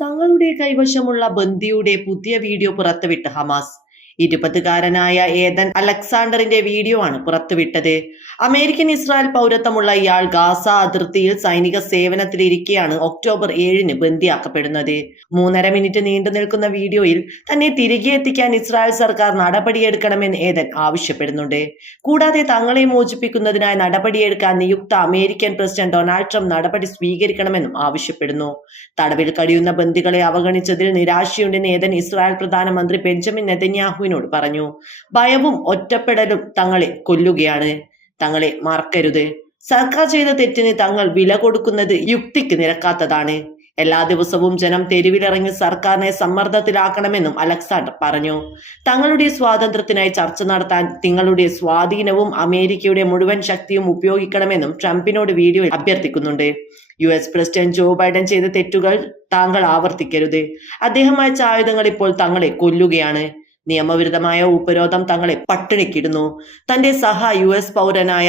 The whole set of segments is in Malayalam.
തങ്ങളുടെ കൈവശമുള്ള ബന്ദിയുടെ പുതിയ വീഡിയോ പുറത്തുവിട്ട് ഹമാസ്. ഇരുപതുകാരനായ ഏതൻ അലക്സാണ്ടറിന്റെ വീഡിയോ ആണ് പുറത്തുവിട്ടത്. അമേരിക്കൻ ഇസ്രായേൽ പൗരത്വമുള്ള ഇയാൾ ഗാസ അതിർത്തിയിൽ സൈനിക സേവനത്തിലിരിക്കെയാണ് ഒക്ടോബർ ഏഴിന് ബന്ദിയാക്കപ്പെടുന്നത്. മൂന്നര മിനിറ്റ് നീണ്ടു നിൽക്കുന്ന വീഡിയോയിൽ തന്നെ തിരികെ എത്തിക്കാൻ ഇസ്രായേൽ സർക്കാർ നടപടിയെടുക്കണമെന്ന് ഏതൻ ആവശ്യപ്പെടുന്നുണ്ട്. കൂടാതെ തങ്ങളെ മോചിപ്പിക്കുന്നതിനായി നടപടിയെടുക്കാൻ നിയുക്ത അമേരിക്കൻ പ്രസിഡന്റ് ഡൊണാൾഡ് ട്രംപ് നടപടി സ്വീകരിക്കണമെന്നും ആവശ്യപ്പെടുന്നു. തടവിൽ കഴിയുന്ന ബന്ദികളെ അവഗണിച്ചതിൽ നിരാശയുണ്ടെന്ന് ഏതൻ ഇസ്രായേൽ പ്രധാനമന്ത്രി ബെഞ്ചമിൻ നെതന്യാഹുവിനോട് പറഞ്ഞു ഭയവും ഒറ്റപ്പെടലും തങ്ങളെ കൊല്ലുകയാണ്. തങ്ങളെ മറക്കരുത്. സർക്കാർ ചെയ്ത തെറ്റിന് തങ്ങൾ വില കൊടുക്കുന്നത് യുക്തിക്ക് നിരക്കാത്തതാണ്. എല്ലാ ദിവസവും ജനം തെരുവിലിറങ്ങി സർക്കാരിനെ സമ്മർദ്ദത്തിലാക്കണമെന്നും അലക്സാണ്ടർ പറഞ്ഞു. തങ്ങളുടെ സ്വാതന്ത്ര്യത്തിനായി ചർച്ച നടത്താൻ നിങ്ങളുടെ സ്വാധീനവും അമേരിക്കയുടെ മുഴുവൻ ശക്തിയും ഉപയോഗിക്കണമെന്നും ട്രംപിനോട് video അഭ്യർത്ഥിക്കുന്നുണ്ട്. U S president Joe Biden ചെയ്ത തെറ്റുകൾ താങ്കൾ ആവർത്തിക്കരുത്. അദ്ദേഹം അയച്ച ആയുധങ്ങൾ ഇപ്പോൾ തങ്ങളെ കൊല്ലുകയാണ്. നിയമവിരുദ്ധമായ ഉപരോധം തങ്ങളെ പട്ടിണിക്കിടുന്നു. തന്റെ സഹ യു എസ് പൗരനായ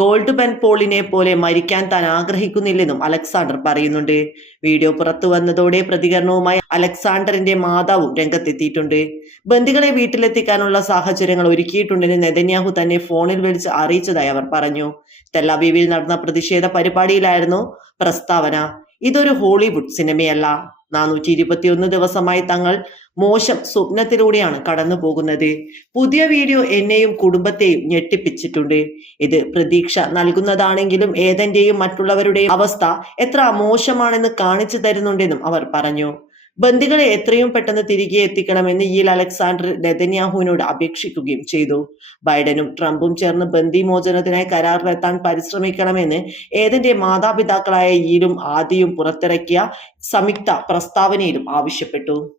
ഗോൾഡ് ബെൻ പോളിനെ പോലെ മരിക്കാൻ താൻ ആഗ്രഹിക്കുന്നില്ലെന്നും അലക്സാണ്ടർ പറയുന്നുണ്ട്. വീഡിയോ പുറത്തു വന്നതോടെ പ്രതികരണവുമായി അലക്സാണ്ടറിന്റെ മാതാവും രംഗത്തെത്തിയിട്ടുണ്ട്. ബന്ദികളെ വീട്ടിലെത്തിക്കാനുള്ള സാഹചര്യങ്ങൾ ഒരുക്കിയിട്ടുണ്ടെന്ന് നെതന്യാഹു തന്നെ ഫോണിൽ വിളിച്ച് അറിയിച്ചതായി അവർ പറഞ്ഞു. തെല്ലാവീവിൽ നടന്ന പ്രതിഷേധ പരിപാടിയിലായിരുന്നു പ്രസ്താവന. ഇതൊരു ഹോളിവുഡ് സിനിമയല്ല. നാനൂറ്റി ഇരുപത്തിയൊന്ന് ദിവസമായി തങ്ങൾ മോശം സ്വപ്നത്തിലൂടെയാണ് കടന്നു പോകുന്നത്. പുതിയ വീഡിയോ എന്നെയും കുടുംബത്തെയും ഞെട്ടിപ്പിച്ചിട്ടുണ്ട്. ഇത് പ്രതീക്ഷ നൽകുന്നതാണെങ്കിലും ഏതെന്റെയും മറ്റുള്ളവരുടെയും അവസ്ഥ എത്ര മോശമാണെന്ന് കാണിച്ചു തരുന്നുണ്ടെന്നും അവർ പറഞ്ഞു. ബന്ദികളെ എത്രയും പെട്ടെന്ന് തിരികെ എത്തിക്കണമെന്ന് ഈൽ അലക്സാണ്ടർ നെതന്യാഹുവിനോട് അപേക്ഷിക്കുകയും ചെയ്തു. ബൈഡനും ട്രംപും ചേർന്ന് ബന്ദി മോചനത്തിനായി കരാറിലെത്താൻ പരിശ്രമിക്കണമെന്ന് ഏതന്റെ മാതാപിതാക്കളായ ഈലും ആദിയും പുറത്തിറക്കിയ സംയുക്ത പ്രസ്താവനയിലും ആവശ്യപ്പെട്ടു.